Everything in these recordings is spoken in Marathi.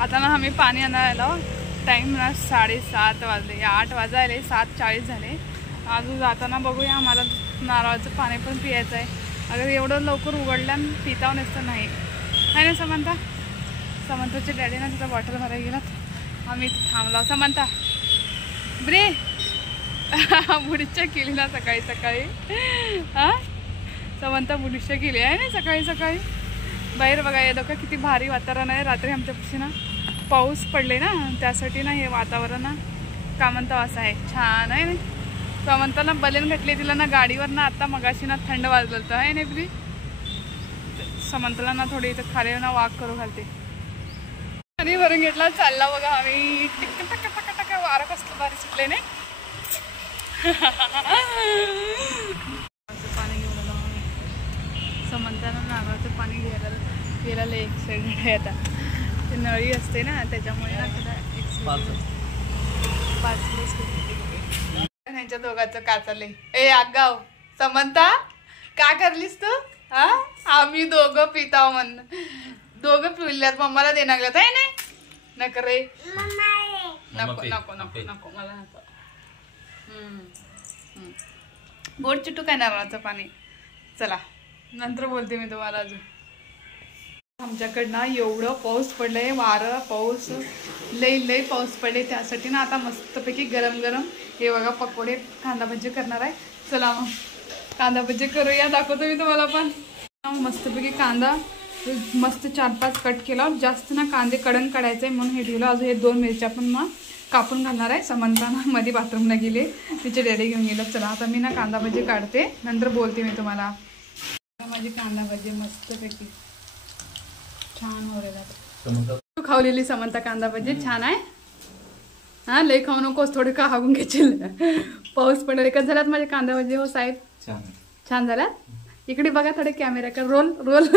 आता ना आम्ही पाणी आणायला टाइम ना 7:30 वाजले, 8 वाजायले, 7:40 झाले. अजून जाताना बघूया, आम्हाला नारळाचं पाणी पण पियायचं आहे. अगर एवढं लवकर उघडल्यान पिताव नसतं नाही आहे ना समंता. समंताचे डॅडी ना तिथं बॉटल भरायला गेलात, आम्ही थांबलो. समंता ब्रे बुडीच्या केली ना सकाळी सकाळी. हां समंता बुडीच्या केली आहे ना सकाळी सकाळी. बाहेर बघा हे दोघं किती भारी वातावरण आहे. रात्री आमच्यापाशी ना पाऊस पडले ना, त्यासाठी ना हे वातावरण ना कामंत असं आहे, छान आहे ना. समंताला बलेन घातली तिला ना गाडीवर ना, आता मगाशी ना थंड वाजलं होतं आहे ना ब्री. समंताला ना थोडी इथं खाली ना वाक करू घालते. आणि भरून घेतला चालला बघा आम्ही. टिक टक टक टक वारं कसलं भारी सुटले नाही. पाणी घेऊन आलो आम्ही. समंताना नारळाचं पाणी गेलेलं एक साईड आहे. आता ते नळी असते ना त्याच्यामुळे ना त्याला एक 5 त्यांच्या दोघांचं का चाललंय. ए आगाव समंता का करलीस तू. हा आम्ही दोघं पिताव म्हण, दोघं पिल्यात मम्माला दे लागल्यात आहे ना. नको रे नको नको नको नको मला नको. गोड चिटू काय नारळाचं पाणी. चला नंतर बोलते मी तुम्हाला. अजून आमच्याकडनं एवढं पाऊस पडलंय, वारं पाऊस लई पाऊस पडले. त्यासाठी ना आता मस्तपैकी गरम गरम हे बघा पकोडे कांदा भजी करणार आहे. चला मग कांदा भजी करूया, दाखवतो मी तुम्हाला. पण मस्तपैकी कांदा मस्त 4-5 कट केला. जास्त ना कांदे कडन काढायचे म्हणून हे ठेवलं. अजून हे 2 मिरच्या पण मग कापून घालणार आहे. समंताना मध्ये बाथरूमला गेले, तिचे डॅडी घेऊन गेलं. चला आता मी ना कांदा भजी काढते, नंतर बोलते मी तुम्हाला. माझी कांदा भजी मस्तपैकी छान हो रे. तू खावलेली समंता कांदा भजी छान आहे. हा लई खाऊ नकोस, थोडे का हागून घेशील. पाऊस पडले का झाल्यात माझे कांदा भजी. हो साहेब छान झाल्यात. इकडे बघा थोडे कॅमेरा कर, रोल रोल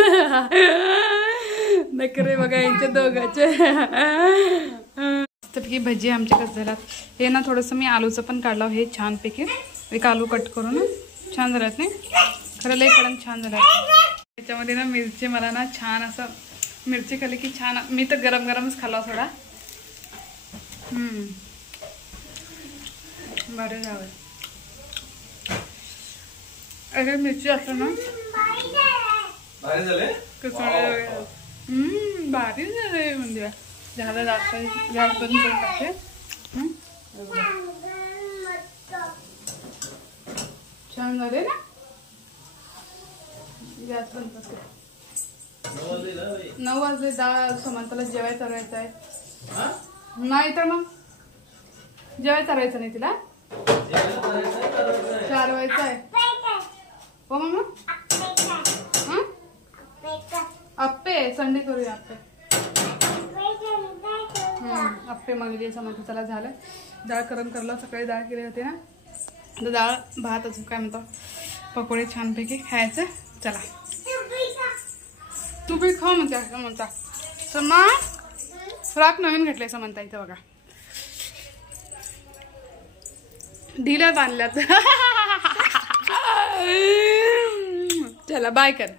नकरे बघा यांच्या दोघांचे. मस्तपैकी भजी आमच्या कसं झाल्यात. हे ना थोडंसं मी आलूचं पण काढलं हे छानपैकी. एक आलू कट करून छान झाल्यात नाही खरं, लई कडन छान झाल्यात. त्याच्यामध्ये ना मिरची मला ना छान असं मिरची खाल्ली की छान. मी तर गरम गरमच खाल्ला थोडा. बरं जावं. अगर मिरची असं ना भारी झाले म्हणजे झालं. जास्त गॅस बंद करून टाकते. छान झाले ना. गॅस बंद करते. 9 वाजले. समंताला जेवाय करायचं आहे. नाही तर मग जेवाय करायचं नाही तिला. 4 वाजता आहे. हो मग अप्पे संडे करूया. अप्पे मागली समंता. चला झालं. डाळ गरम करला, सकाळी डाळ केली होती ना. आता डाळ भात अजून काय म्हणतो पकोडे छानपैकी खायचं. चला तू बी खा म्हणते समंता. समा फ्रॉक नवीन घेतले समंता. इथं बघा ढिल्या बांधल्यात. चला बाय कर.